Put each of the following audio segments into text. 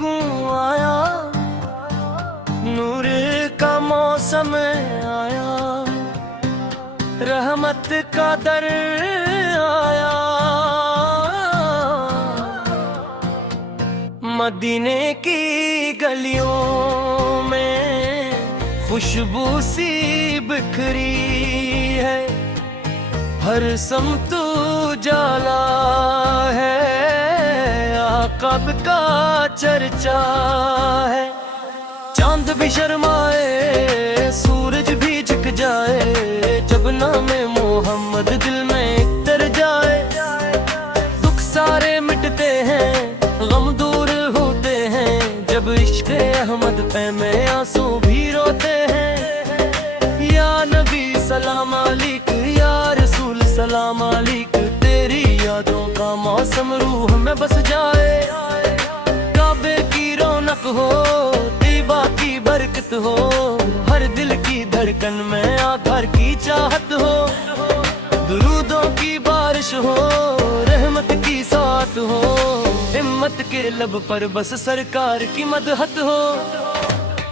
सुकून आया, नूर का मौसम आया, रहमत का दर आया। मदीने की गलियों में खुशबू सी बिखरी है, हर समत उजाला है, आक़ब का चर्चा है। चांद भी शर्माए, सूरज भी झुक जाए, जब नामे मोहम्मद दिल में उतर जाए। दुख सारे मिटते हैं, गम दूर होते हैं, जब इश्क़ अहमद पे में आंसू भी रोते हैं। या नबी सलाम अलैक, या रसूल सलाम अलैक, तेरी यादों का मौसम रूह में बस जाए। काबे की रौनक हो, तैबा की बरकत हो, हर दिल की धड़कन में आकर की चाहत हो। दुरूदों की बारिश हो, रहमत की साथ हो, हिम्मत के लब पर बस सरकार की मदहत हो।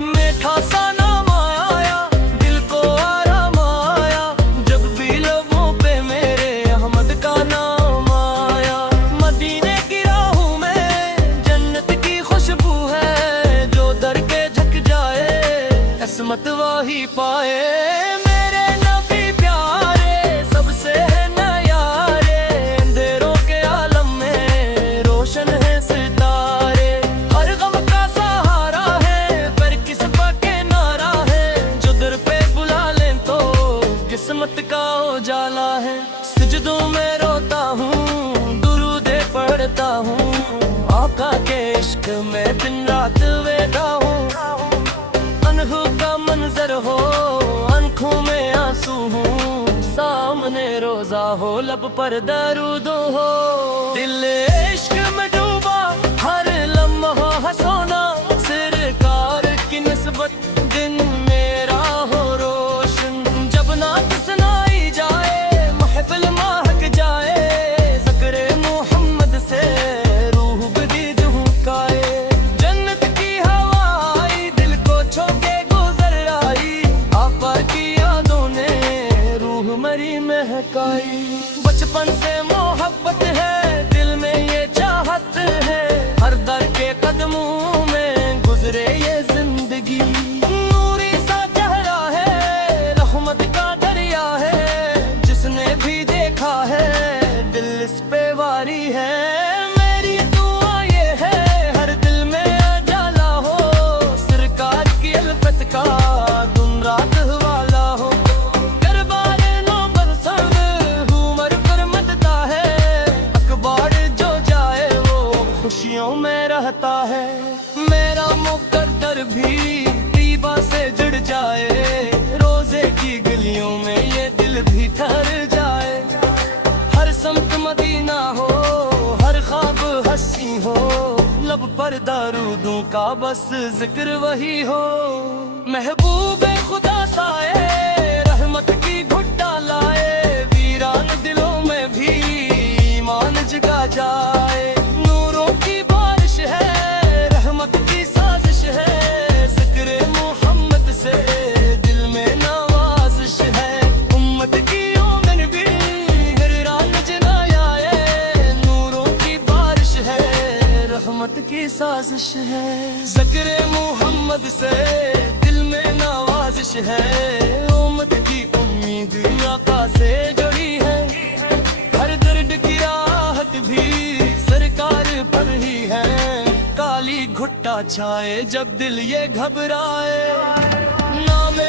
मीठा सा नाम आया, दिल को आराम आया, जब भी लबों पे मेरे अहमद का नाम आया। मदीने की राहों में जन्नत की खुशबू है, जो दर के झक जाए किस्मत वही पाए। मेरे नबी प्यारे सबसे है न्यारे, अंधेरों के आलम में रोशन है सितारे। हर गम का सहारा है, पर किस के नारा है, जो दर पे बुला लें तो किस्मत का उजाला है। सिजदों में रोता हूँ, दुरूदे पढ़ता हूँ, आका के इश्क में दिन रात वेदा हूँ। अनहु का मंजर हो, आंखों में आंसू हूँ, सामने रोजा हो, लब पर दरूद हो। दिल इश्क में डूबा, हर लम्हा हंसोना, सरकार की निस्बत दिन मेरा हो रोशन। जब नात सुनाई जाए, महफिल महक जाए, ज़िक्र मोहम्मद से रूह बदी झुकाए। जन्नत की हवा आई, दिल को छोके गुजर आई, आपा की यादों ने रूह मरी महकाई। बचपन से मोहब्बत है, दिल में ये चाहत है, हर दर के कदमों में गुजरे ये जिंदगी। नूरी सा चेहरा है, रहमत का दरिया है, जिसने भी देखा है दिल इस पे वारी है। मेरी दुआ ये है, हर दिल में उजाला हो, सरकार की अल्फत का दिन रात वाला हो। दरबारे नौबर सर्द उमर पर मदता है, अखबार जो जाए वो खुशियों में रहता है। मेरा मुकद्दर भी तैबा से जुड़ जाए, रोजे की गलियों में ये दिल भी ठहर जाए। हर समत मदीना हो, हर ख्वाब हंसी हो, लब पर दरूदों का बस जिक्र वही हो। महबूब खुदा साए, रहमत की घुट्टा लाए, वीरान दिलों में भी ईमान जगा जाए। नूरों की बारिश है, रहमत की साजिश है, ज़िक्र मोहम्मद से दिल में नवाजिश है। उम्मत की उम्र भी हैरान जनाया, नूरों की बारिश है, रहमत की साजिश है। ज़िक्र मोहम्मद से दिल में नवाजिश है, उम्मत की उम्मीद आका से जुड़ी है। हर दर्द की राहत भी सरकार पर ही है, काली घुट्टा छाए जब दिल ये घबराए। नामे